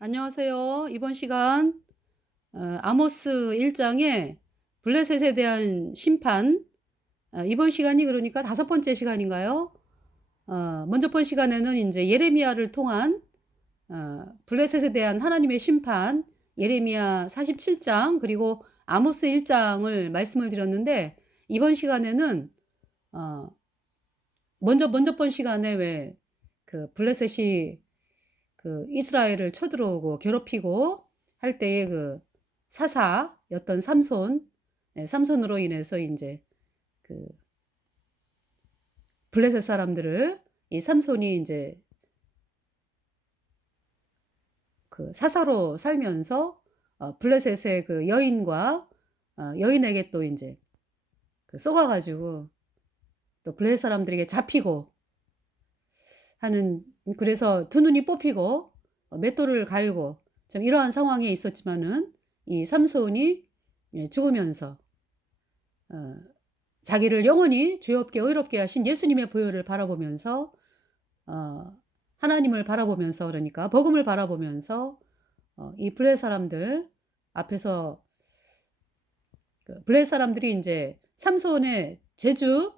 안녕하세요. 이번 시간 아모스 1장의 블레셋에 대한 심판, 이번 시간이 그러니까 다섯 번째 시간인가요? 먼저 번 시간에는 이제 예레미야를 통한 블레셋에 대한 하나님의 심판, 예레미야 47장 그리고 아모스 1장을 말씀을 드렸는데, 이번 시간에는 어 먼저 번 시간에 왜 그 블레셋이 그 이스라엘을 쳐들어오고 괴롭히고 할 때의 그 사사였던 삼손, 삼손으로 인해서 인제 그 블레셋 사람들을, 이 삼손이 인제 그 사사로 살면서 블레셋의 그 여인과 여인에게 또 인제 그 속아 가지고 또 블레셋 사람들에게 잡히고 하는, 그래서 두 눈이 뽑히고 맷돌을 갈고 참 이러한 상황에 있었지만은, 이 삼손이 죽으면서 어 자기를 영원히 죄 없게 의롭게 하신 예수님의 보혈을 바라보면서, 어 하나님을 바라보면서, 그러니까 복음을 바라보면서 이 블레셋 사람들 앞에서, 그 블레셋 사람들이 인제 삼손의 재주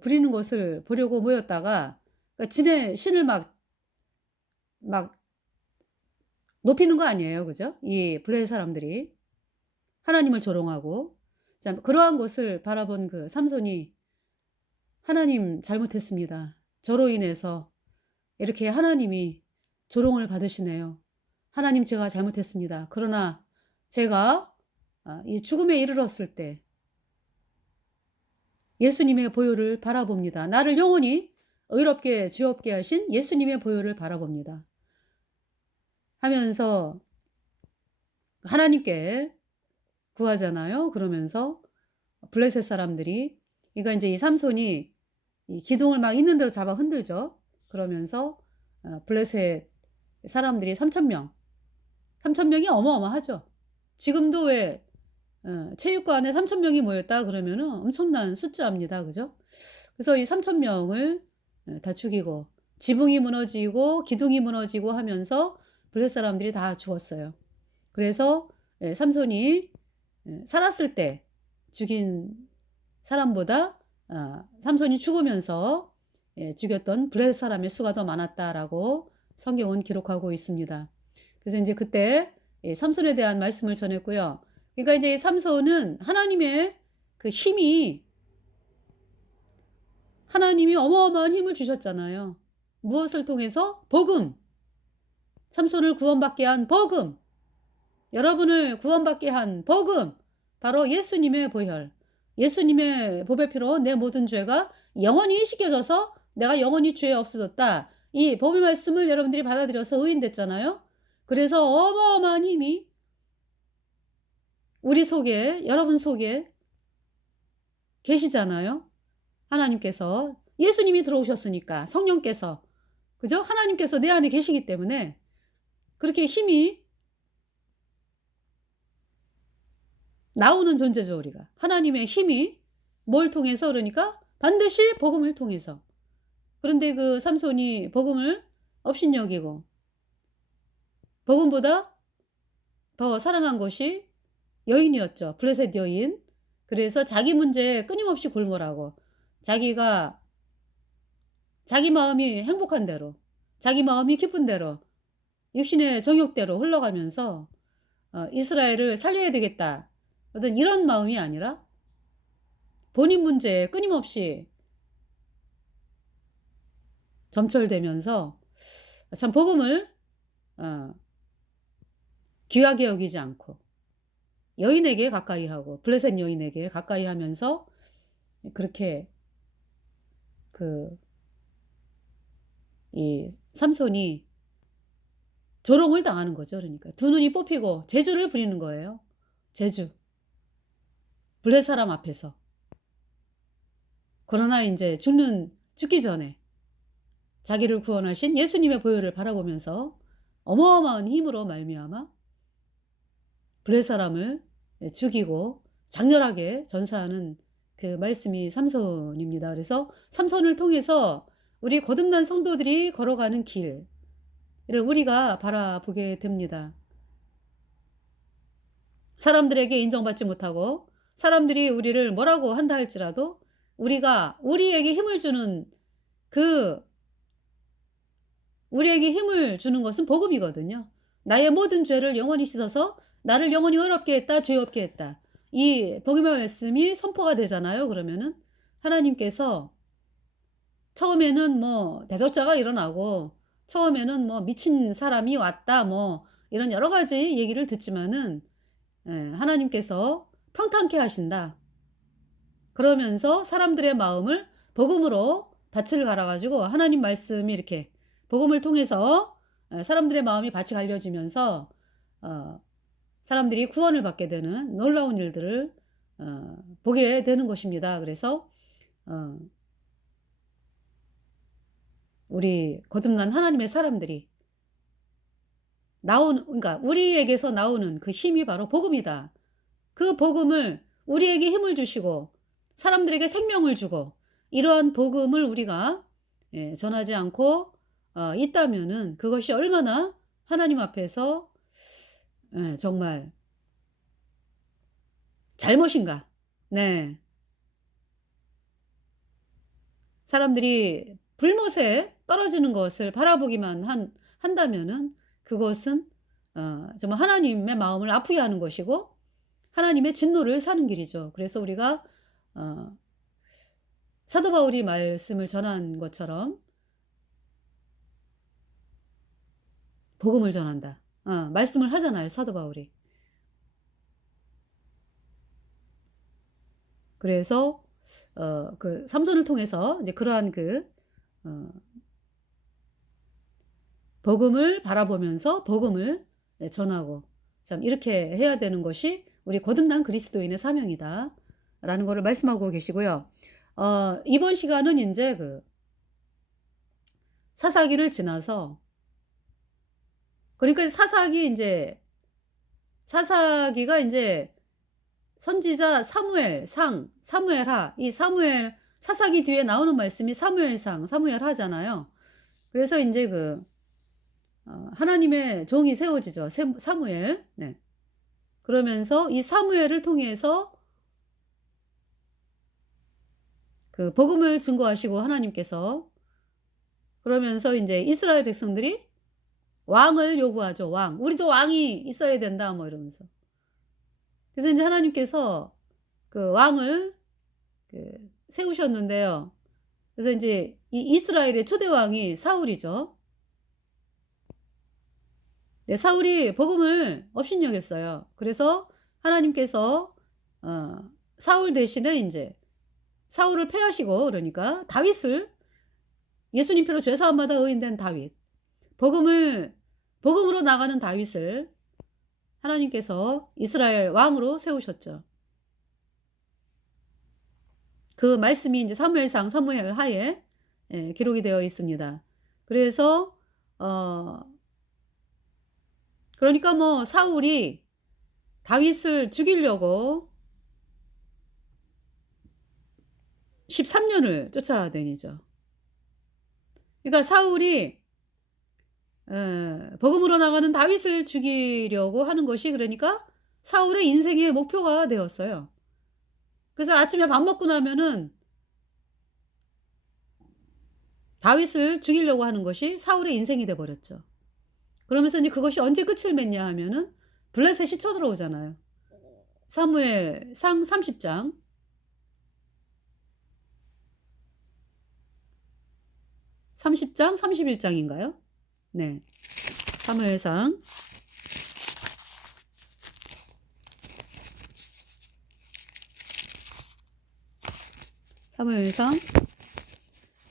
부리는 것을 보려고 모였다가, 그러니까 지네 신을 막 높이는 거 아니에요. 그죠? 이 블레셋 사람들이 하나님을 조롱하고, 자 그러한 것을 바라본 그 삼손이 "하나님 잘못했습니다. 저로 인해서 이렇게 하나님이 조롱을 받으시네요. 하나님 제가 잘못했습니다. 그러나 제가 이 죽음에 이르렀을 때 예수님의 보혈을 바라봅니다. 나를 영원히 의롭게 죄 없게 하신 예수님의 보혈을 바라봅니다." 하면서 하나님께 구하잖아요. 그러면서 블레셋 사람들이, 그러니까 인제 이 삼손이 이 기둥을 막 있는 대로 잡아 흔들죠. 그러면서 블레셋 사람들이 3,000명, 3,000명이 어마어마하죠. 지금도 왜 체육관에 3,000명이 모였다 그러면은 엄청난 숫자입니다. 그죠? 그래서 이 3,000명을 다 죽이고 지붕이 무너지고 기둥이 무너지고 하면서 블레셋 사람들이 다 죽었어요. 그래서 삼손이 살았을 때 죽인 사람보다 삼손이 죽으면서 죽였던 블레셋 사람의 수가 더 많았다라고 성경은 기록하고 있습니다. 그래서 인제 그때 삼손에 대한 말씀을 전했고요. 그러니까 이제 삼손은 하나님의 그 힘이, 하나님이 어마어마한 힘을 주셨잖아요. 무엇을 통해서? 복음. 삼손을 구원받게 한 복음. 여러분을 구원받게 한 복음. 바로 예수님의 보혈. 예수님의 보배 피로 내 모든 죄가 영원히 씻겨져서 내가 영원히 죄 없어졌다. 이 복음의 말씀을 여러분들이 받아들여서 의인 됐잖아요. 그래서 어마어마한 힘이 우리 속에, 여러분 속에 계시잖아요. 하나님께서, 예수님이 들어오셨으니까 성령께서, 그죠? 하나님께서 내 안에 계시기 때문에 그렇게 힘이 나오는 존재죠, 우리가. 하나님의 힘이 뭘 통해서, 그러니까 반드시 복음을 통해서. 그런데 그 삼손이 복음을 업신여기고 복음보다 더 사랑한 것이 여인이었죠. 블레셋 여인. 그래서 자기 문제에 끊임없이 골몰하고, 자기가 자기 마음이 행복한 대로, 자기 마음이 기쁜 대로, 육신의 정욕대로 흘러가면서 '이스라엘을 살려야 되겠다.' 어떤 이런 마음이 아니라 본인 문제에 끊임없이 점철되면서 참 복음을 어 귀하게 여기지 않고 여인에게 가까이 하고, 블레셋 여인에게 가까이 하면서 그렇게 그 이 삼손이 조롱을 당하는 거죠. 그러니까 두 눈이 뽑히고 재주를 부리는 거예요. 재주. 블레셋 사람 앞에서. 그러나 인제 죽기 전에 자기를 구원하신 예수님의 보혈을 바라보면서 어마어마한 힘으로 말미암아 블레셋 사람을 죽이고 장렬하게 전사하는 그 말씀이 삼손입니다. 그래서 삼손을 통해서 우리 거듭난 성도들이 걸어가는 길, 우리가 바라보게 됩니다. 사람들에게 인정받지 못하고 사람들이 우리를 뭐라고 한다 할지라도 우리가 그 우리에게 힘을 주는 것은 복음이거든요. 나의 모든 죄를 영원히 씻어서 나를 영원히 의롭게 했다, 죄 없게 했다. 이 복음의 말씀이 선포가 되잖아요. 그러면은 하나님께서 처음에는 뭐 대적자가 일어나고 처음에는 뭐 미친 사람이 왔다 뭐 이런 여러 가지 얘기를 듣지만은 하나님께서 평탄케 하신다. 그러면서 사람들의 마음을 복음으로 밭을 갈아 가지고 하나님 말씀이 이렇게 복음을 통해서 사람들의 마음이 밭이 갈려지면서 사람들이 구원을 받게 되는 놀라운 일들을 보게 되는 것입니다. 그래서 우리 거듭난 하나님의 사람들이 그러니까 우리에게서 나오는 그 힘이 바로 복음이다. 그 복음을 우리에게 힘을 주시고 사람들에게 생명을 주고 이러한 복음을 우리가 전하지 않고 있다면은 그것이 얼마나 하나님 앞에서 정말 잘못인가. 네. 사람들이 불못에 떨어지는 것을 바라보기만 한다면은 그것은 정말 하나님의 마음을 아프게 하는 것이고 하나님의 진노를 사는 길이죠. 그래서 우리가 사도 바울이 말씀을 전한 것처럼 복음을 전한다. 말씀을 하잖아요. 사도 바울이. 그래서 그 삼손을 통해서 이제 그러한 복음을 바라보면서 복음을 전하고 참 이렇게 해야 되는 것이 우리 거듭난 그리스도인의 사명이다 라는 것을 말씀하고 계시고요. 이번 시간은 이제 사사기를 지나서 그러니까 사사기가 이제 선지자 사무엘하 이 사사기 뒤에 나오는 말씀이 사무엘하잖아요. 그래서 이제 하나님의 종이 세워지죠. 사무엘. 네. 그러면서 이 사무엘을 통해서 그 복음을 증거하시고 하나님께서 그러면서 이제 이스라엘 백성들이 왕을 요구하죠. 우리도 왕이 있어야 된다 뭐 이러면서. 그래서 이제 하나님께서 그 왕을 세우셨는데요. 그래서 이제 이 이스라엘의 초대 왕이 사울이죠. 네, 사울이 복음을 업신여겼어요. 그래서 하나님께서 사울 대신에 이제 사울을 패하시고 그러니까 다윗을 예수님 피로 죄 사함 받아 의인된 다윗 복음으로 나가는 다윗을 하나님께서 이스라엘 왕으로 세우셨죠. 그 말씀이 이제 사무엘 하에 기록이 되어 있습니다. 그래서 그러니까 뭐 사울이 다윗을 죽이려고 13년을 쫓아다니죠. 그러니까 사울이 복음으로 나가는 다윗을 죽이려고 하는 것이 그러니까 사울의 인생의 목표가 되었어요. 그래서 아침에 밥 먹고 나면은 다윗을 죽이려고 하는 것이 사울의 인생이 돼 버렸죠. 그러면서 이제 그것이 언제 끝을 맺냐 하면은 블레셋이 쳐들어오잖아요. 사무엘상 30장. 30장, 31장인가요? 네. 사무엘상.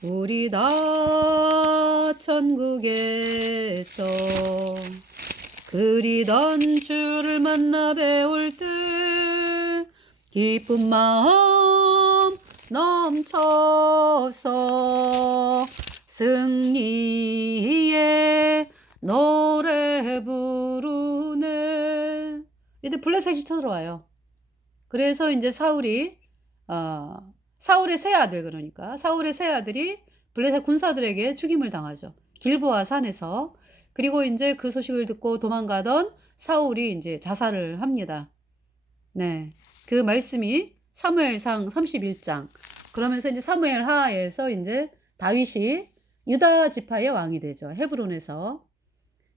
우리 다 천국에서 그리던 주를 만나 배울 때 기쁜 마음 넘쳐서 승리의 노래 부르네. 이때 블레셋이 쳐들어와요. 그래서 이제 사울의 새 아들이 블레셋 군사들에게 죽임을 당하죠. 길보아 산에서. 그리고 인제 그 소식을 듣고 도망가던 사울이 인제 자살을 합니다. 네. 그 말씀이 사무엘상 31장. 그러면서 인제 사무엘하에서 인제 다윗이 유다 지파의 왕이 되죠, 헤브론에서.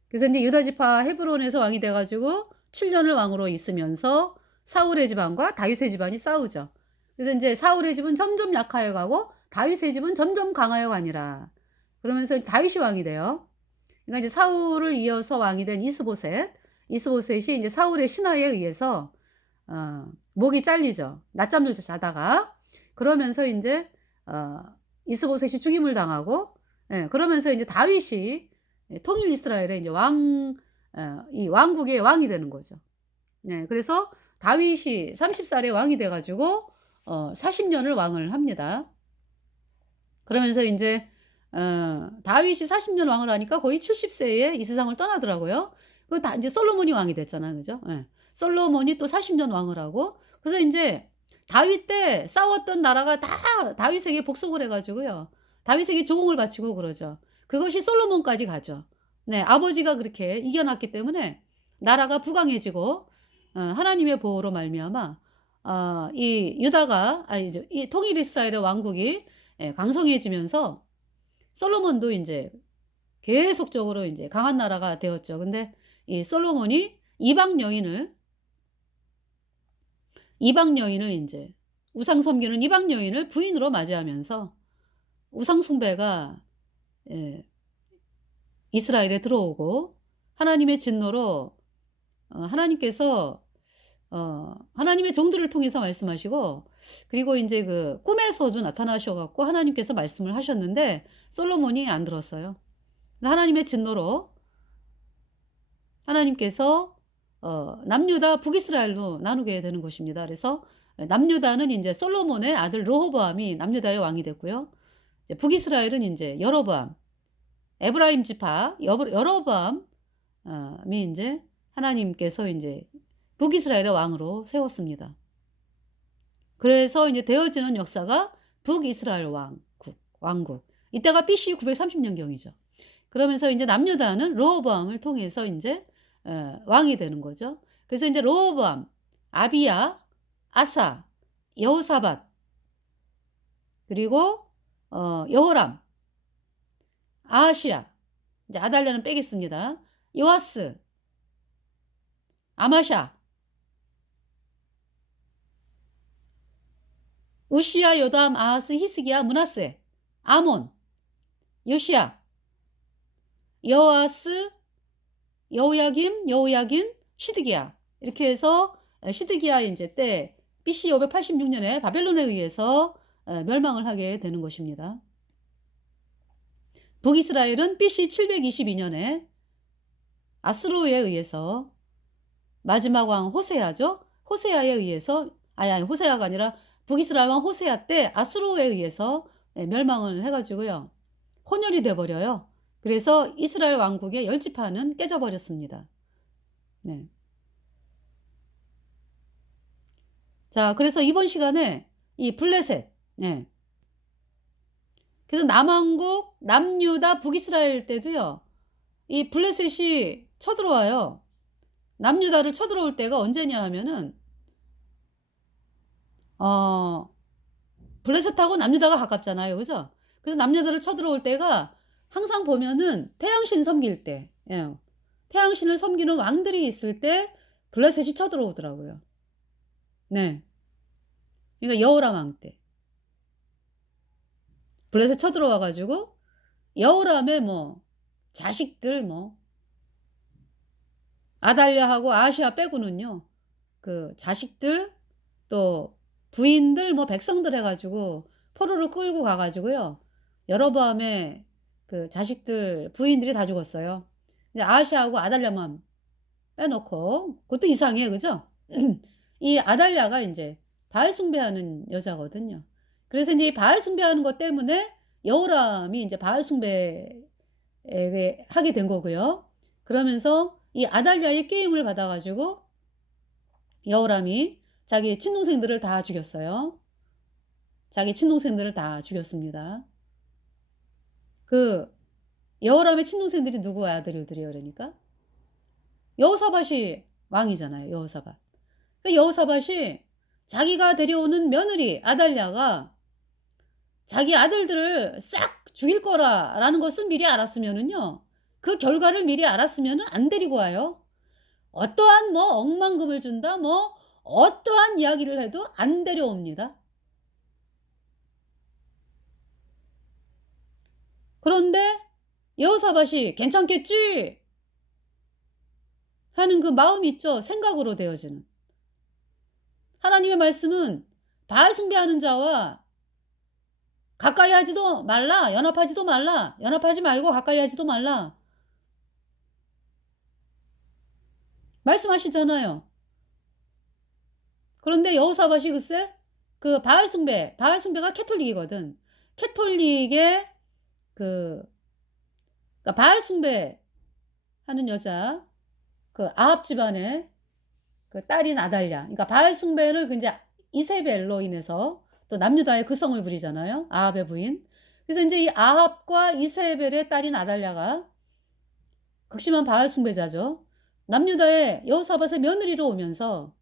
그래서 인제 유다 지파 헤브론에서 왕이 돼 가지고 7 년을 왕으로 있으면서 사울의 집안과 다윗의 집안이 싸우죠. 그래서 인제 사울의 집은 점점 약하여 가고 다윗의 집은 점점 강하여 가니라. 그러면서 다윗이 왕이 돼요. 그러니까 이제 사울을 이어서 왕이 된 이스보셋. 이스보셋이 인제 사울의 신하에 의해서 목이 잘리죠, 낮잠을 자다가. 그러면서 인제 어 이스보셋이 죽임을 당하고, 예, 그러면서 인제 다윗이 통일 이스라엘의 인제 이 왕국의 왕이 되는 거죠. 네. 그래서 다윗이 30 살에 왕이 돼 가지고 40 년을 왕을 합니다. 그러면서 인제 다윗이 40년 왕을 하니까 거의 70 세에 이 세상을 떠나더라고요. 그 다 인제 솔로몬이 왕이 됐잖아요. 그죠? 예. 솔로몬이 또 40년 왕을 하고, 그래서 인제 다윗 때 싸웠던 나라가 다 다윗에게 복속을 해 가지고요, 다윗에게 조공을 바치고 그러죠. 그것이 솔로몬까지 가죠. 네. 아버지가 그렇게 이겨 놨기 때문에 나라가 부강해지고, 하나님의 보호로 말미암아 이 유다가, 이제 이 통일 이스라엘의 왕국이, 예, 강성해지면서 솔로몬도 인제 계속적으로 인제 강한 나라가 되었죠. 근데 이 솔로몬이 이방 여인을 인제 우상 섬기는 이방 여인을 부인으로 맞이하면서 우상 숭배가, 예, 이스라엘에 들어오고, 하나님의 진노로 하나님께서 하나님의 종들을 통해서 말씀하시고, 그리고 인제 그 꿈에서도 나타나셔 갖고 하나님께서 말씀을 하셨는데 솔로몬이 안 들었어요. 하나님의 진노로 하나님께서 남유다 북이스라엘로 나누게 되는 것입니다. 그래서 남유다는 인제 솔로몬의 아들 르호보암이 남유다의 왕이 됐고요. 이제 북이스라엘은 인제 여로보암, 에브라임 지파 여로보암 이 인제 하나님께서 인제 북이스라엘의 왕으로 세웠습니다. 그래서 인제 되어지는 역사가 북이스라엘 왕국. 이때가 BC 930년경이죠. 그러면서 인제 남유다는 르호보암을 통해서 인제 왕이 되는 거죠. 그래서 인제 르호보암, 아비야, 아사, 여호사밧, 그리고 여호람, 아하시야, 이제 아달랴는 빼겠습니다. 요아스, 아마샤, 우시야, 요담, 아하스, 히스기야, 므낫세, 아몬, 요시야, 여호아스, 여호야김, 시드기야. 이렇게 해서 시드기야 인제 때 BC 586년에 바벨론에 의해서 멸망을 하게 되는 것입니다. 북이스라엘은 BC 722년에 아수르에 의해서, 마지막 왕 호세아죠. 호세아에 의해서, 아니 호세아가 아니라 북이스라엘 왕 호세아 때 아수르에 의해서, 예, 멸망을 해 가지고요, 혼혈이 돼 버려요. 그래서 이스라엘 왕국의 10 지파는 깨져 버렸습니다. 네. 자, 그래서 이번 시간에 이 블레셋, 네, 그래서 남왕국 남유다 북이스라엘 때도요, 이 블레셋이 쳐들어와요. 남유다를 쳐들어올 때가 언제냐 하면은 어 블레셋하고 남유다가 가깝잖아요. 그죠? 그래서 남유다를 쳐들어올 때가 항상 보면은 태양신 섬길 때, 예, 태양신을 섬기는 왕들이 있을 때 블레셋이 쳐들어오더라고요. 네. 그러니까 여호람 왕 때 블레셋 쳐들어와 가지고 여호람의 뭐 자식들, 뭐 아달랴하고 아하시야 빼고는요, 그 자식들, 또 부인들, 뭐 백성들 해 가지고 포로로 끌고 가 가지고요, 여로보암의 그 자식들 부인들이 다 죽었어요. 이제 아하시야하고 아달랴만 빼놓고. 그것도 이상해. 그죠? 이 아달랴가 인제 바알 숭배하는 여자거든요. 그래서 인제 이 바알 숭배하는 것 때문에 여호람이 인제 바알 숭배에 하게 된 거고요. 그러면서 이 아달랴의 깨임을 받아 가지고 여호람이 자기 친동생들을 다 죽였어요. 자기 친동생들을 다 죽였습니다. 그 여호람의 친동생들이 누구 아들들이에요 그러니까? 여호사밧이 왕이잖아요 여호사밧. 그 여호사밧이 자기가 데려오는 며느리 아달랴가 자기 아들들을 싹 죽일 거라라는 것을 미리 알았으면은요. 그 결과를 미리 알았으면은 안 데리고 와요. 어떠한 뭐 억만금을 준다 뭐 어떠한 이야기를 해도 안 데려옵니다. 그런데 여호사밧이 '괜찮겠지.' 하는 그 마음이 있죠. 생각으로 되어지는. 하나님의 말씀은 바알 숭배하는 자와 가까이 하지도 말라. 연합하지도 말라. 연합하지 말고 가까이 하지도 말라. 말씀하시잖아요. 그런데 여호사밧이 글쎄 그 바알 숭배가 캐톨릭이거든. 캐톨릭의 그 그러니까 바알 숭배하는 여자 그 아합 집안의 그 딸인 아달랴. 그러니까 바알 숭배를 그 인제 이세벨로 인해서 또 남유다의 극성을 부리잖아요, 아합의 부인. 그래서 인제 이 아합과 이세벨의 딸인 아달랴가 극심한 바알 숭배자죠. 남유다의 여호사밧의 며느리로 오면서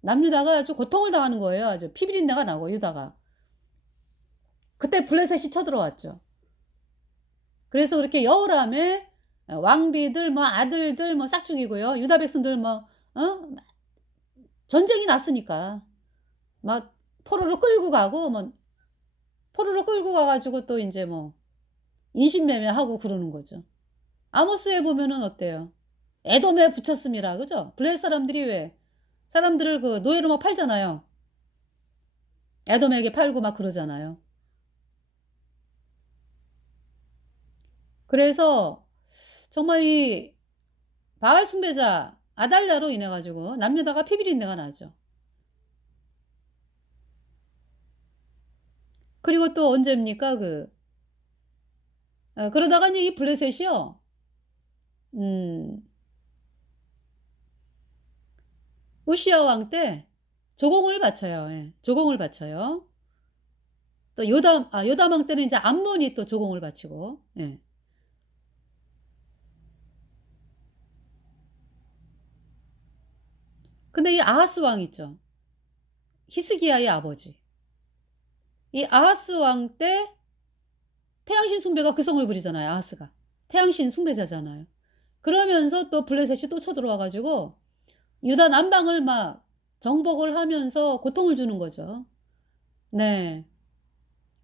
남유다가 아주 고통을 당하는 거예요. 아주 피비린내가 나고 유다가. 그때 블레셋이 쳐들어왔죠. 그래서 그렇게 여호람의 왕비들 뭐 아들들 뭐 싹 죽이고요. 유다 백성들 뭐 전쟁이 났으니까 막 포로로 끌고 가고 뭐 포로로 끌고 가 가지고 또 인제 뭐 인신매매하고 그러는 거죠. 아모스에 보면은 어때요? 에돔에 붙였음이라 그죠? 블레셋 사람들이 왜 사람들을 그 노예로 막 팔잖아요. 에돔에게 팔고 막 그러잖아요. 그래서 정말 이 바알 숭배자 아달랴로 인해 가지고 남유다가 피비린내가 나죠. 그리고 또 언제입니까? 그러다가 이제 이 블레셋이요. 음 우시야 왕 때 조공을 바쳐요. 예. 조공을 바쳐요. 또 요담 왕 때는 인제 암몬이 또 조공을 바치고. 예. 근데 이 아하스 왕 있죠. 히스기야의 아버지. 이 아하스 왕 때 태양신 숭배가 극성을 부리잖아요 아하스가. 태양신 숭배자잖아요. 그러면서 또 블레셋이 또 쳐들어와 가지고 유다 남방을 막 정복을 하면서 고통을 주는 거죠. 네.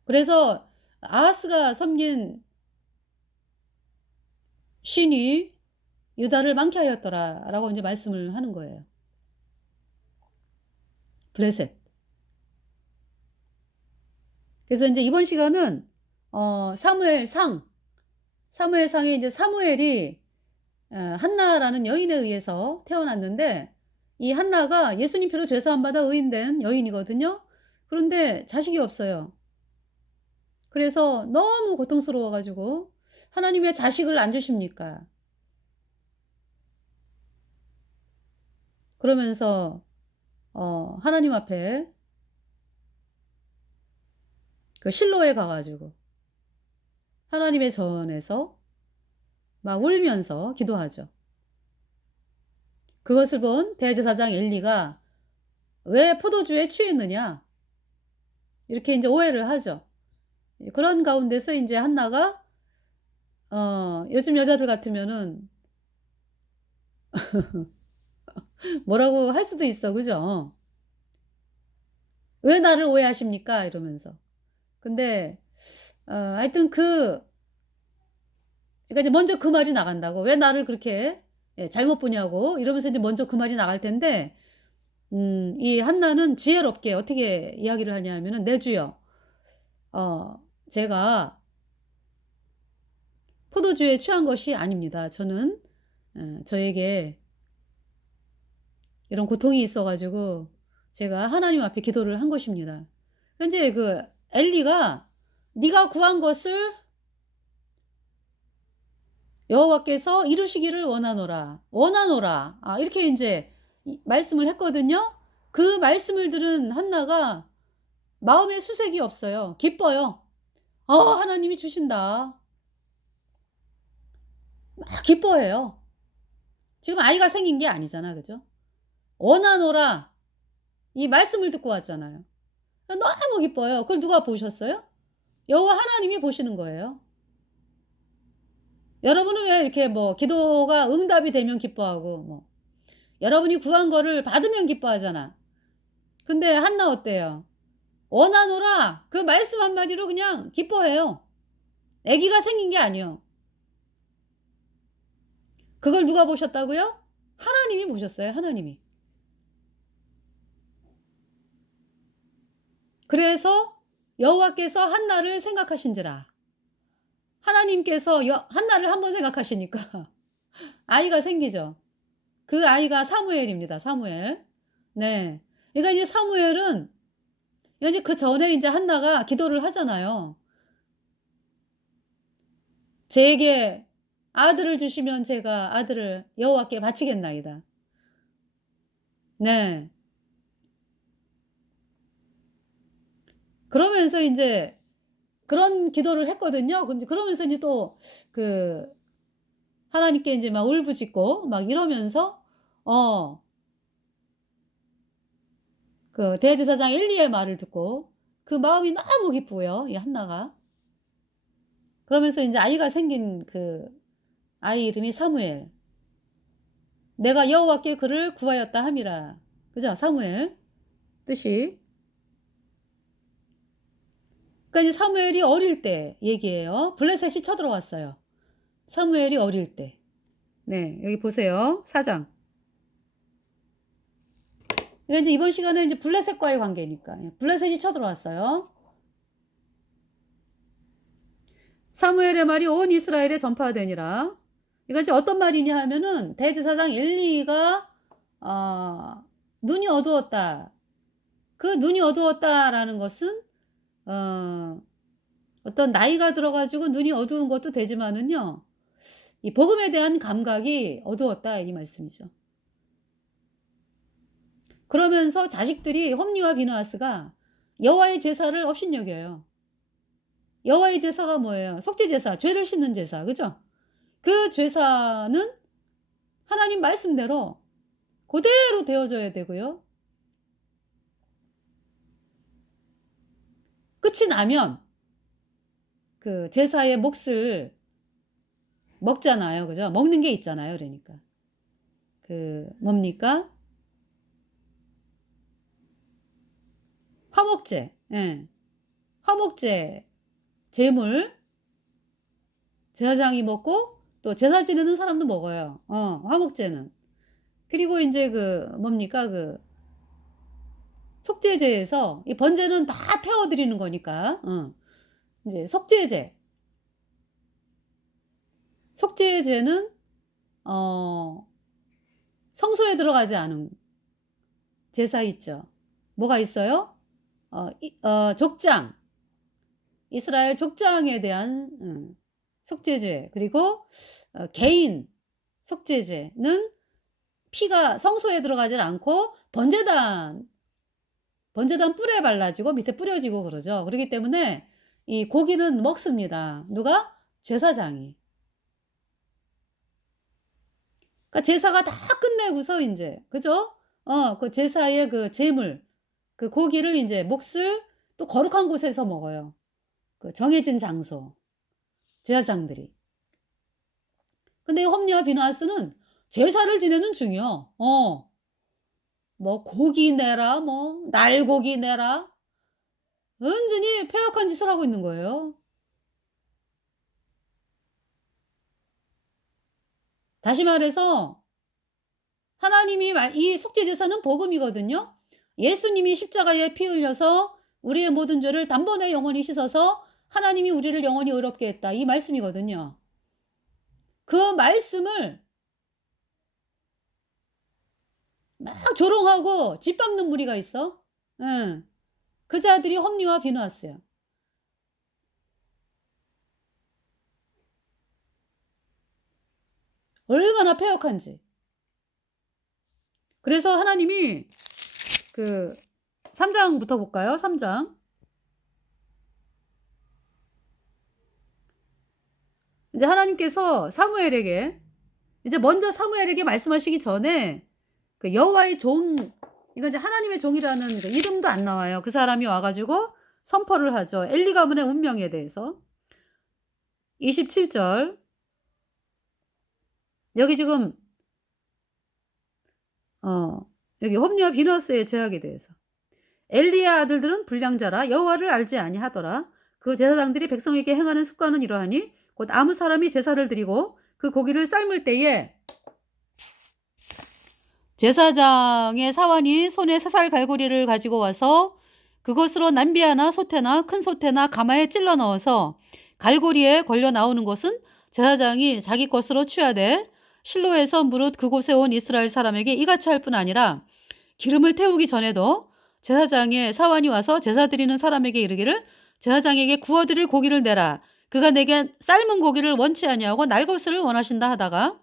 그래서 아하스가 섬긴 신이 유다를 망케 하였더라라고 인제 말씀을 하는 거예요. 블레셋. 그래서 인제 이번 시간은 사무엘상, 사무엘상에 이제 사무엘이 한나라는 여인에 의해서 태어났는데 이 한나가 예수님 피로 죄 사함 받아 의인된 여인이거든요. 그런데 자식이 없어요. 그래서 너무 고통스러워 가지고 "하나님 왜 자식을 안 주십니까?" 그러면서 하나님 앞에 그 실로에 가 가지고 하나님의 전에서 막 울면서 기도하죠. 그것을 본 대제사장 엘리가 "왜 포도주에 취했느냐?" 이렇게 인제 오해를 하죠. 그런 가운데서 인제 한나가 요즘 여자들 같으면은 뭐라고 할 수도 있어. 그죠? "왜 나를 오해하십니까?" 이러면서. 근데 하여튼 그러니까 이제 먼저 그 말이 나간다고. "왜 나를 그렇게 잘못 보냐고." 이러면서 이제 먼저 그 말이 나갈 텐데 이 한나는 지혜롭게 어떻게 이야기를 하냐 하면은 "내 주여 제가 포도주에 취한 것이 아닙니다. 저는 저에게 이런 고통이 있어 가지고 제가 하나님 앞에 기도를 한 것입니다." 근데 그 엘리가 "네가 구한 것을 여호와께서 이루시기를 원하노라. 원하노라." 이렇게 인제 이 말씀을 했거든요. 그 말씀을 들은 한나가 마음에 수색이 없어요. 기뻐요. 하나님이 주신다." 막 기뻐해요. 지금 아이가 생긴 게 아니잖아. 그죠? 원하노라 이 말씀을 듣고 왔잖아요. 너무 기뻐요. 그걸 누가 보셨어요? 여호와 하나님이 보시는 거예요. 여러분은 왜 이렇게 뭐 기도가 응답이 되면 기뻐하고 뭐 여러분이 구한 거를 받으면 기뻐하잖아. 근데 한나 어때요? 원하노라 그 말씀 한마디로 그냥 기뻐해요. 아기가 생긴 게 아니요. 그걸 누가 보셨다고요? 하나님이 보셨어요. 하나님이. 그래서 여호와께서 한나를 생각하신지라. 하나님께서 한나를 한번 생각하시니까 아이가 생기죠. 그 아이가 사무엘입니다. 사무엘. 네. 그러니까 이제 사무엘은 이제 그 전에 이제 한나가 기도를 하잖아요. 제게 아들을 주시면 제가 아들을 여호와께 바치겠나이다. 네. 그러면서 인제 그런 기도를 했거든요. 근데 그러면서 인제 또 그 하나님께 인제 막 울부짖고 막 이러면서 어 그 대제사장 엘리의 말을 듣고 그 마음이 너무 기쁘고요, 이 한나가. 그러면서 인제 아이가 생긴 그 아이 이름이 사무엘. "내가 여호와께 그를 구하였다 함이라." 그죠? 사무엘 뜻이. 그러니까 이제 사무엘이 어릴 때 얘기예요. 블레셋이 쳐들어왔어요. 사무엘이 어릴 때. 네. 여기 보세요. 4 장. 그러니까 이제 이번 시간에 이제 블레셋과의 관계니까. 예. 블레셋이 쳐들어왔어요. 사무엘의 말이 온 이스라엘에 전파되니라. 이건 이제 어떤 말이냐 하면은 대제사장 엘리가 눈이 어두웠다. 그 눈이 어두웠다라는 것은 어 어떤 나이가 들어 가지고 눈이 어두운 것도 되지만은요. 이 복음에 대한 감각이 어두웠다 이 말씀이죠. 그러면서 자식들이 홈리와 비느하스가 여호와의 제사를 업신여겨요. 여호와의 제사가 뭐예요? 속죄 제사, 죄를 씻는 제사. 그죠? 그 제사는 하나님 말씀대로 그대로 되어져야 되고요. 끝이 나면 그 제사의 몫을 먹잖아요. 그죠? 먹는 게 있잖아요. 그러니까. 그 뭡니까? 화목제. 예. 화목제 제물 제사장이 먹고 또 제사 지내는 사람도 먹어요. 화목제는. 그리고 인제 그 뭡니까? 그 속죄제에서 이 번제는 다 태워 드리는 거니까 인제 속죄제. 속죄제는 어 성소에 들어가지 않은 제사 있죠. 뭐가 있어요? 족장. 이스라엘 족장에 대한 속죄제 그리고 개인 속죄제는 피가 성소에 들어가질 않고 번제단 뿔에 발라지고 밑에 뿌려지고 그러죠. 그러기 때문에 이 고기는 먹습니다. 누가? 제사장이. 그러니까 제사가 다 끝내고서 인제 그죠? 그 제사의 그 제물 그 고기를 인제 몫을 또 거룩한 곳에서 먹어요. 그 정해진 장소 제사장들이. 근데 이 홈리와 비느하스는 제사를 지내는 중이요. 뭐 고기 내라 뭐 날고기 내라 은근히 패역한 짓을 하고 있는 거예요. 다시 말해서 하나님이 이 속죄 제사는 복음이거든요. 예수님이 십자가에 피 흘려서 우리의 모든 죄를 단번에 영원히 씻어서 하나님이 우리를 영원히 의롭게 했다. 이 말씀이거든요. 그 말씀을 막 조롱하고 짓밟는 무리가 있어. 예. 그 자들이 홈리와 비느하스야. 얼마나 패역한지. 그래서 하나님이 그 3 장부터 볼까요? 3 장. 이제 하나님께서 사무엘에게 이제 먼저 사무엘에게 말씀하시기 전에 그 여호와의 종, 이건 이제 하나님의 종이라는 그 이름도 안 나와요. 그 사람이 와 가지고 선포를 하죠. 엘리 가문의 운명에 대해서. 27절. 여기 지금 어 여기 홈리와 비너스의 죄악에 대해서. 엘리의 아들들은 불량자라 여호와를 알지 아니하더라. 그 제사장들이 백성에게 행하는 습관은 이러하니 곧 아무 사람이 제사를 드리고 그 고기를 삶을 때에 제사장의 사환이 손에 사살 갈고리를 가지고 와서 그것으로 남비아나 소태나 큰 소태나 가마에 찔러 넣어서 갈고리에 걸려 나오는 것은 제사장이 자기 것으로 취하되 실로에서 무릇 그곳에 온 이스라엘 사람에게 이같이 할 뿐 아니라 기름을 태우기 전에도 제사장의 사환이 와서 제사 드리는 사람에게 이르기를 제사장에게 구워드릴 고기를 내라. 그가 내게 삶은 고기를 원치 아니하고 날 것을 원하신다 하다가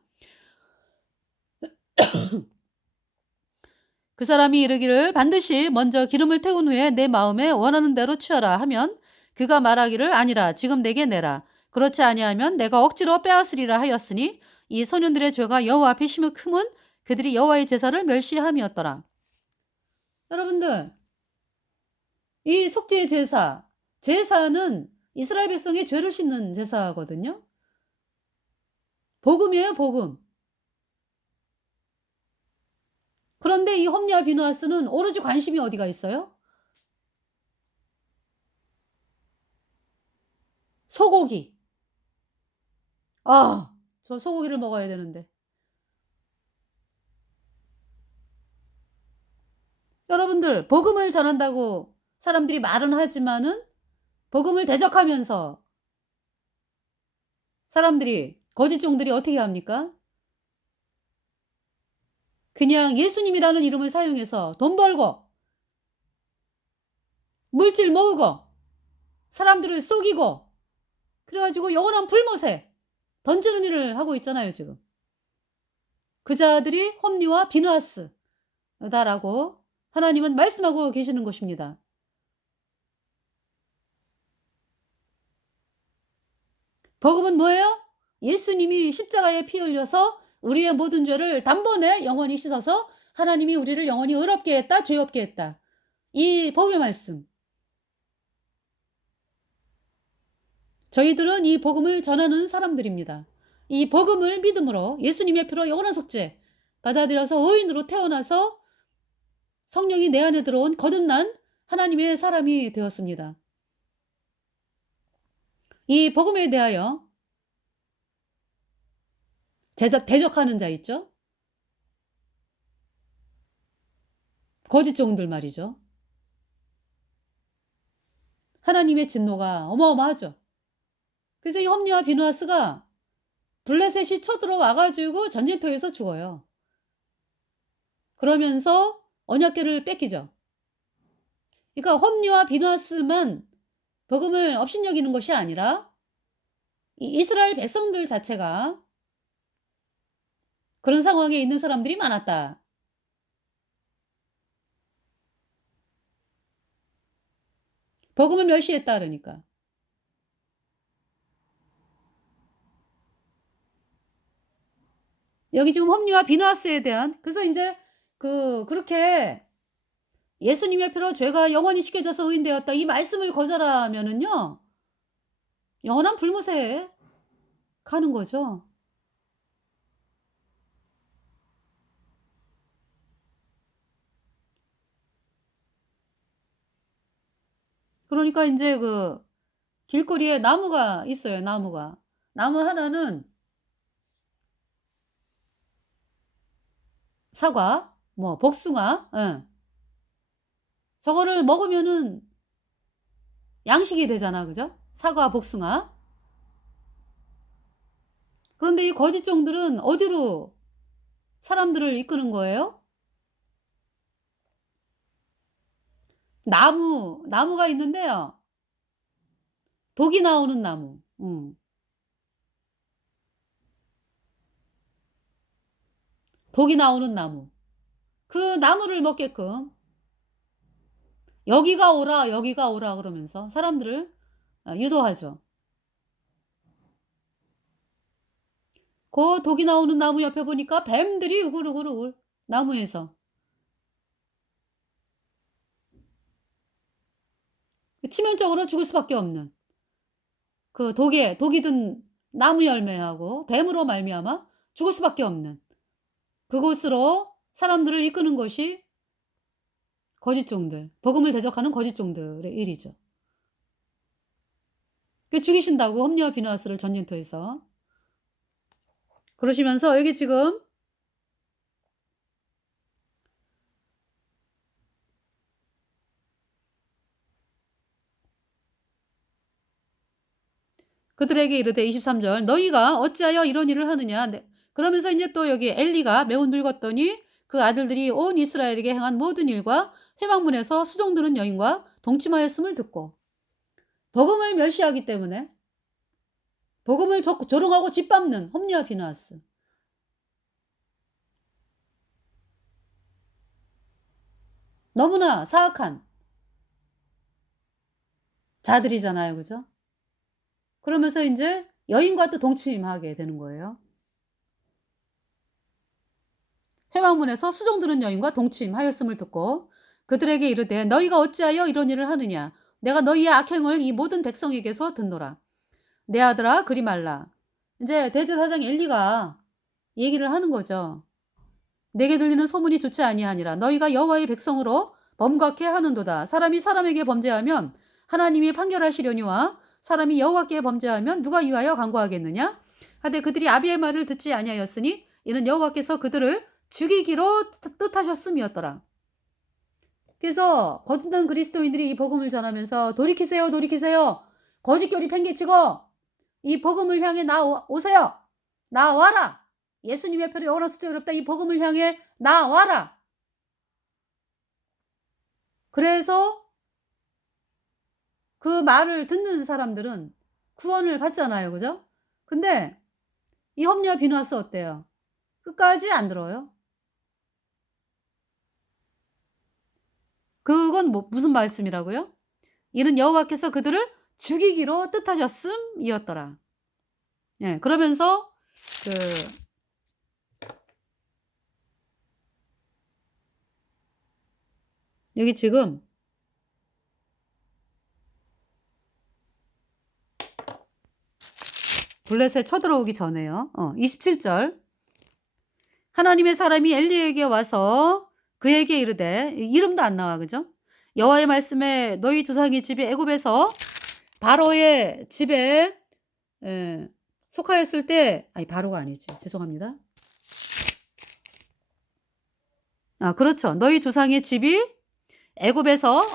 그 사람이 이르기를 반드시 먼저 기름을 태운 후에 내 마음에 원하는 대로 취하라 하면 그가 말하기를 아니라 지금 내게 내라. 그렇지 아니하면 내가 억지로 빼앗으리라 하였으니 이 소년들의 죄가 여호와 앞에 심히 크면 그들이 여호와의 제사를 멸시함이었더라. 여러분들, 이 속죄의 제사는 이스라엘 백성의 죄를 씻는 제사거든요. 복음이에요, 복음. 그런데 이 홈리와 비누아스는 오로지 관심이 어디가 있어요? 소고기. 아, 저 소고기를 먹어야 되는데. 여러분들, 복음을 전한다고 사람들이 말은 하지만은 복음을 대적하면서 사람들이, 거짓 종들이 어떻게 합니까? 그냥 예수님이라는 이름을 사용해서 돈 벌고 물질 모으고 사람들을 속이고 그래가지고 영원한 불못에 던지는 일을 하고 있잖아요, 지금. 그 자들이 홈리와 비누아스다라고 하나님은 말씀하고 계시는 것입니다. 복음은 뭐예요? 예수님이 십자가에 피 흘려서 우리의 모든 죄를 단번에 영원히 씻어서 하나님이 우리를 영원히 의롭게 했다, 죄 없게 했다. 이 복음의 말씀. 저희들은 이 복음을 전하는 사람들입니다. 이 복음을 믿음으로 예수님의 피로 영원한 속죄 받아들여서 의인으로 태어나서 성령이 내 안에 들어온 거듭난 하나님의 사람이 되었습니다. 이 복음에 대하여 대적하는 자 있죠? 거짓 종들 말이죠. 하나님의 진노가 어마어마하죠. 그래서 이 홈리와 비누아스가 블레셋이 쳐들어와가지고 전쟁터에서 죽어요. 그러면서 언약궤를 뺏기죠. 그러니까 홈리와 비누아스만 복음을 업신여기는 것이 아니라 이 이스라엘 백성들 자체가 그런 상황에 있는 사람들이 많았다. 복음을 멸시했다 그러니까. 여기 지금 홈리와 비누아스에 대한, 그래서 이제 그렇게 예수님의 피로 죄가 영원히 씻겨져서 의인되었다 이 말씀을 거절하면은요 영원한 불못에 가는 거죠. 그러니까 이제 그 길거리에 나무가 있어요. 나무가. 나무 하나는 사과, 뭐 복숭아, 예. 저거를 먹으면은 양식이 되잖아, 그죠? 사과, 복숭아. 그런데 이 거짓 종들은 어디로 사람들을 이끄는 거예요? 나무가 있는데요. 독이 나오는 나무. 독이 나오는 나무. 그 나무를 먹게끔 여기가 오라, 여기가 오라 그러면서 사람들을 유도하죠. 그 독이 나오는 나무 옆에 보니까 뱀들이 우글우글우글 나무에서 치명적으로 죽을 수밖에 없는 그 독이 든 나무 열매하고 뱀으로 말미암아 죽을 수밖에 없는 그곳으로 사람들을 이끄는 것이 거짓 종들, 복음을 대적하는 거짓 종들의 일이죠. 그 죽이신다고 홈리와 비누아스를 전쟁터에서. 그러시면서 여기 지금 그들에게 이르되 23절 너희가 어찌하여 이런 일을 하느냐. 네. 그러면서 이제 또 여기 엘리가 매우 늙었더니 그 아들들이 온 이스라엘에게 행한 모든 일과 회막문에서 수종드는 여인과 동침하였음을 듣고 복음을 멸시하기 때문에 복음을 조롱하고 짓밟는 홈리와 비누아스. 너무나 사악한 자들이잖아요. 그죠? 그러면서 인제 여인과 또 동침하게 되는 거예요. 회막문에서 수종드는 여인과 동침하였음을 듣고 그들에게 이르되 너희가 어찌하여 이런 일을 하느냐. 내가 너희의 악행을 이 모든 백성에게서 듣노라. 내 아들아 그리 말라. 인제 대제사장 엘리가 얘기를 하는 거죠. 내게 들리는 소문이 좋지 아니하니라. 너희가 여호와의 백성으로 범죄케 하는도다. 사람이 사람에게 범죄하면 하나님이 판결하시려니와 사람이 여호와께 범죄하면 누가 위하여 간구하겠느냐? 하되 그들이 아비의 말을 듣지 아니하였으니 이는 여호와께서 그들을 죽이기로 뜻하셨음이었더라. 그래서 거듭난 그리스도인들이 이 복음을 전하면서 돌이키세요, 돌이키세요. 거짓교리 팽개치고 이 복음을 향해 나오세요. 나와라. 예수님의 표를 영원한 수도 어렵다. 이 복음을 향해 나와라. 그래서 그 말을 듣는 사람들은 구원을 받잖아요. 그죠? 근데 이 홈리와 비누아스 어때요? 끝까지 안 들어요. 그건 뭐 무슨 말씀이라고요? 이는 여호와께서 그들을 죽이기로 뜻하셨음이었더라. 예. 그러면서 그 여기 지금 블레셋 쳐들어오기 전에요. 27절. 하나님의 사람이 엘리에게 와서 그에게 이르되 이름도 안 나와. 그죠? 여호와의 말씀에 너희 조상의 집이 애굽에서 바로의 집에 속하였을 때 아니 바로가 아니지. 죄송합니다. 그렇죠. 너희 조상의 집이 애굽에서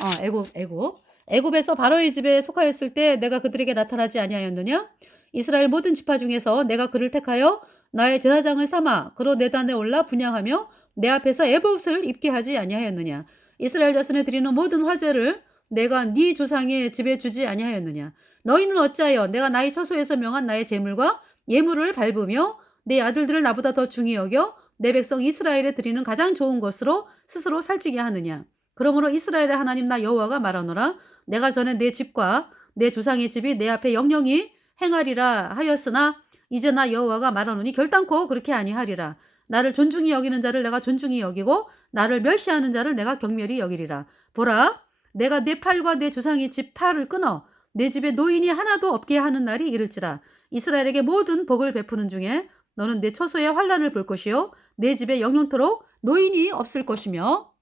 애굽에서 바로의 집에 속하였을 때 내가 그들에게 나타나지 아니하였느냐? 이스라엘 모든 지파 중에서 내가 그를 택하여 나의 제사장을 삼아 그로 내 단에 올라 분향하며 내 앞에서 에봇을 입게 하지 아니하였느냐? 이스라엘 자손에 드리는 모든 화제를 내가 네 조상의 집에 주지 아니하였느냐? 너희는 어찌하여 내가 나의 처소에서 명한 나의 제물과 예물을 밟으며 내 아들들을 나보다 더 중히 여겨 내 백성 이스라엘에 드리는 가장 좋은 것으로 스스로 살찌게 하느냐? 그러므로 이스라엘의 하나님 나 여호와가 말하노라. 내가 전에 내 집과 내 조상의 집이 내 앞에 영영히 행하리라 하였으나 이제 나 여호와가 말하노니 결단코 그렇게 아니하리라. 나를 존중히 여기는 자를 내가 존중히 여기고 나를 멸시하는 자를 내가 경멸히 여기리라. 보라, 내가 내 팔과 내 조상의 집 팔을 끊어 내 집에 노인이 하나도 없게 하는 날이 이를지라. 이스라엘에게 모든 복을 베푸는 중에 너는 내 처소에 환난을 볼 것이요 내 집에 영영토록 노인이 없을 것이며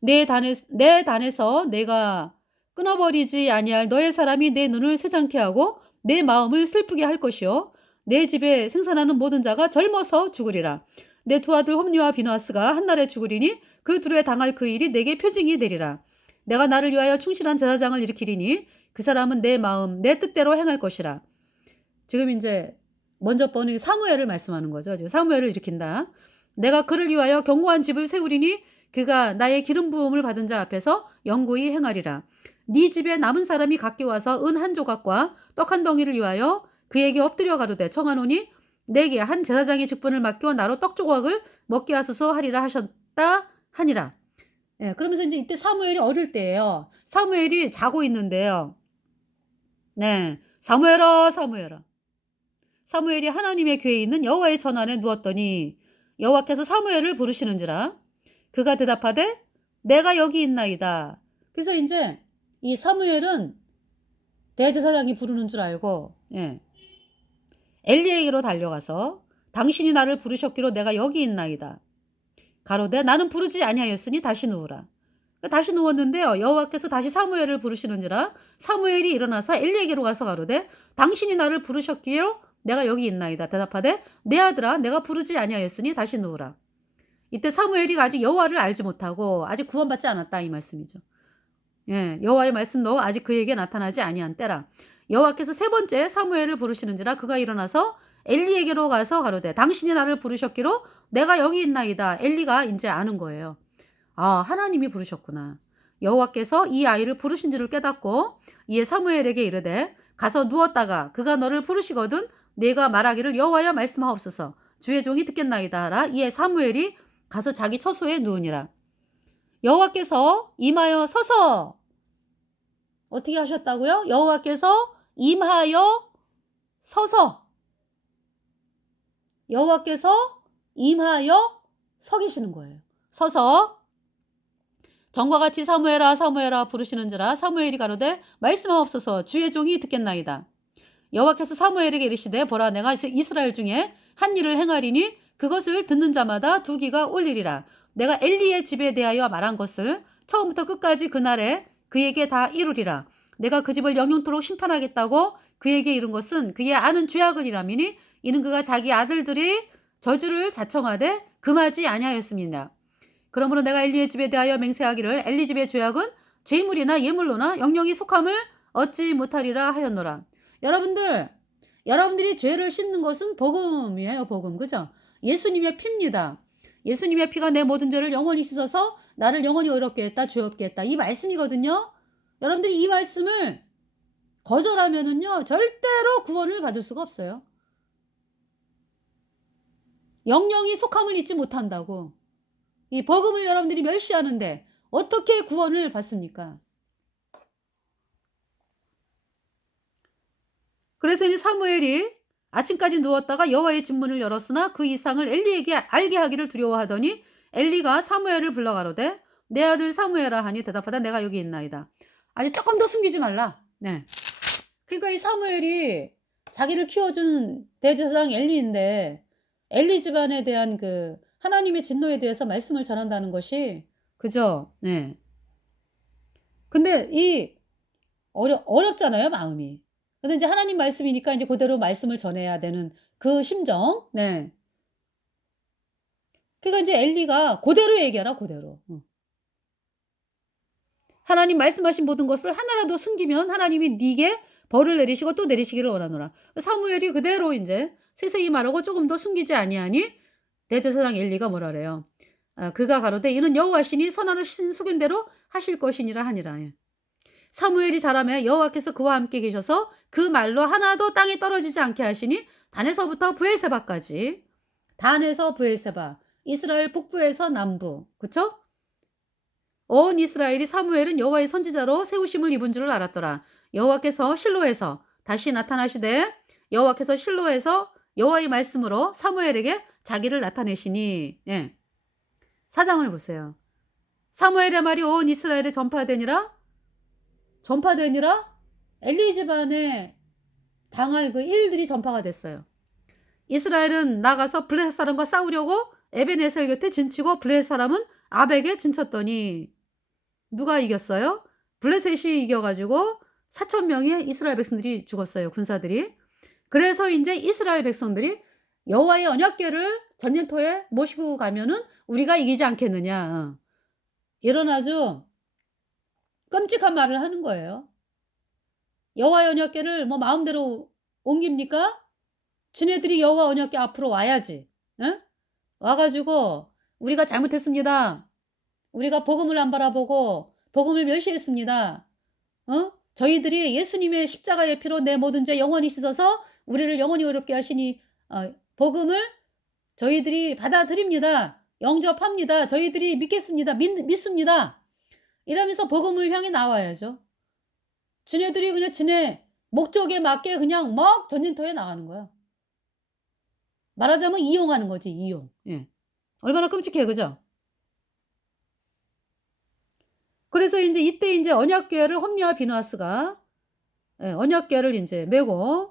내 단에서 내가 끊어버리지 아니할 너의 사람이 내 눈을 새장케 하고 내 마음을 슬프게 할 것이요 내 집에 생산하는 모든 자가 젊어서 죽으리라. 내 두 아들 홈리와 비누아스가 한날에 죽으리니 그 둘에 당할 그 일이 내게 표징이 되리라. 내가 나를 위하여 충실한 제사장을 일으키리니 그 사람은 내 마음 내 뜻대로 행할 것이라. 지금 이제 먼저 번역이 사무엘을 말씀하는 거죠. 지금 사무엘을 일으킨다. 내가 그를 위하여 견고한 집을 세우리니 그가 나의 기름 부음을 받은 자 앞에서 영구히 행하리라. 네 집에 남은 사람이 각기 와서 은 한 조각과 떡 한 덩이를 위하여 그에게 엎드려 가로되 청하노니 내게 한 제사장의 직분을 맡겨 나로 떡 조각을 먹게 하소서 하리라 하셨다 하니라. 예, 그러면서 이제 이때 사무엘이 어릴 때예요. 사무엘이 자고 있는데요. 네, 사무엘아, 사무엘아. 사무엘이 하나님의 궤에 있는 여호와의 전안에 누웠더니 여호와께서 사무엘을 부르시는지라 그가 대답하되 내가 여기 있나이다. 그래서 이제 이 사무엘은 대제사장이 부르는 줄 알고 엘리에게로 달려가서 당신이 나를 부르셨기로 내가 여기 있나이다. 가로되 나는 부르지 아니하였으니 다시 누우라. 다시 누웠는데요. 여호와께서 다시 사무엘을 부르시는지라 사무엘이 일어나서 엘리에게로 가서 가로되 당신이 나를 부르셨기로 내가 여기 있나이다. 대답하되 내 아들아 내가 부르지 아니하였으니 다시 누우라. 이때 사무엘이 아직 여호와를 알지 못하고 아직 구원받지 않았다 이 말씀이죠. 여호와의 말씀도 아직 그에게 나타나지 아니한 때라. 여호와께서 세 번째 사무엘을 부르시는지라 그가 일어나서 엘리에게로 가서 가로되 당신이 나를 부르셨기로 내가 여기 있나이다. 엘리가 이제 아는 거예요. 아, 하나님이 부르셨구나. 여호와께서 이 아이를 부르신 줄을 깨닫고 이에 사무엘에게 이르되 가서 누웠다가 그가 너를 부르시거든 네가 말하기를 여호와여 말씀하옵소서 주의 종이 듣겠나이다 하라. 이에 사무엘이 가서 자기 처소에 누우니라. 여호와께서 임하여 서서 어떻게 하셨다고요? 여호와께서 임하여 서서 여호와께서 임하여 서 계시는 거예요. 서서 전과 같이 사무엘아 사무엘아 부르시는지라 사무엘이 가로되 말씀하옵소서 주의 종이 듣겠나이다. 여호와께서 사무엘에게 이르시되 보라 내가 이스라엘 중에 한 일을 행하리니 그것을 듣는 자마다 두 귀가 올리리라. 내가 엘리의 집에 대하여 말한 것을 처음부터 끝까지 그날에 그에게 다 이루리라. 내가 그 집을 영영토록 심판하겠다고 그에게 이른 것은 그의 아는 죄악이라미니 이는 그가 자기 아들들이 저주를 자청하되 금하지 아니하였음이니라. 그러므로 내가 엘리의 집에 대하여 맹세하기를 엘리 집의 죄악은 죄물이나 예물로나 영영이 속함을 얻지 못하리라 하였노라. 여러분들이 죄를 씻는 것은 복음이에요. 복음. 그죠? 예수님의 피입니다. 예수님의 피가 내 모든 죄를 영원히 씻어서 나를 영원히 의롭게 했다. 죄없게 했다. 이 말씀이거든요. 여러분들이 이 말씀을 거절하면은요. 절대로 구원을 받을 수가 없어요. 영영이 속함을 잊지 못한다고. 이 복음을 여러분들이 멸시하는데 어떻게 구원을 받습니까? 그래서 이 사무엘이 아침까지 누웠다가 여호와의 집문을 열었으나 그 이상을 엘리에게 알게 하기를 두려워하더니 엘리가 사무엘을 불러 가로되 내 아들 사무엘아 하니 대답하다 내가 여기 있나이다. 아니 조금 더 숨기지 말라. 그러니까 이 사무엘이 자기를 키워준 대제사장 엘리인데 엘리 집안에 대한 그 하나님의 진노에 대해서 말씀을 전한다는 것이 그죠? 근데 이 어렵잖아요, 마음이. 근데 이제 하나님 말씀이니까 이제 그대로 말씀을 전해야 되는 그 심정. 그러니까 이제 엘리가 그대로 얘기하라, 그대로. 하나님 말씀하신 모든 것을 하나라도 숨기면 하나님이 네게 벌을 내리시고 또 내리시기를 원하노라. 사무엘이 그대로 이제 세세히 말하고 조금 더 숨기지 아니하니 대제사장 엘리가 뭐라 그래요? 그가 가로되 이는 여호와시니 선하신 소견대로 하실 것이니라 하니라. 사무엘이 자라매 여호와께서 그와 함께 계셔서 그 말로 하나도 땅에 떨어지지 않게 하시니 단에서부터 브엘세바까지. 단에서 브엘세바. 이스라엘 북부에서 남부. 그쵸? 온 이스라엘이 사무엘은 여호와의 선지자로 세우심을 입은 줄을 알았더라. 여호와께서 실로에서 다시 나타나시되 여호와께서 실로에서 여호와의 말씀으로 사무엘에게 자기를 나타내시니. 사장을 보세요. 사무엘의 말이 온 이스라엘에 전파되니라 엘리 집안에 당할 그 일들이 전파가 됐어요. 이스라엘은 나가서 블레셋 사람과 싸우려고 에벤에셀 곁에 진치고 블레셋 사람은 아벡에 진쳤더니 누가 이겼어요? 블레셋이 이겨가지고 4,000명의 이스라엘 백성들이 죽었어요. 군사들이. 그래서 이제 이스라엘 백성들이 여호와의 언약궤를 전쟁터에 모시고 가면은 우리가 이기지 않겠느냐. 이런 아주 끔찍한 말을 하는 거예요. 여호와의 언약궤를 뭐 마음대로 옮깁니까? 지네들이 여호와 언약궤 앞으로 와야지. 와가지고 우리가 잘못했습니다. 우리가 복음을 안 바라보고 복음을 멸시했습니다. 저희들이 예수님의 십자가의 피로 내 모든 죄 영원히 씻어서 우리를 영원히 의롭게 하시니 복음을 저희들이 받아들입니다. 영접합니다. 저희들이 믿겠습니다. 믿습니다. 이러면서 복음을 향해 나와야죠. 지네들이 그냥 지네 목적에 맞게 그냥 막 전쟁터에 나가는 거야. 말하자면 이용하는 거지, 이용. 예. 얼마나 끔찍해. 그죠? 그래서 인제 이때 인제 언약궤를 홈리와 비누아스가 예 언약궤를 인제 메고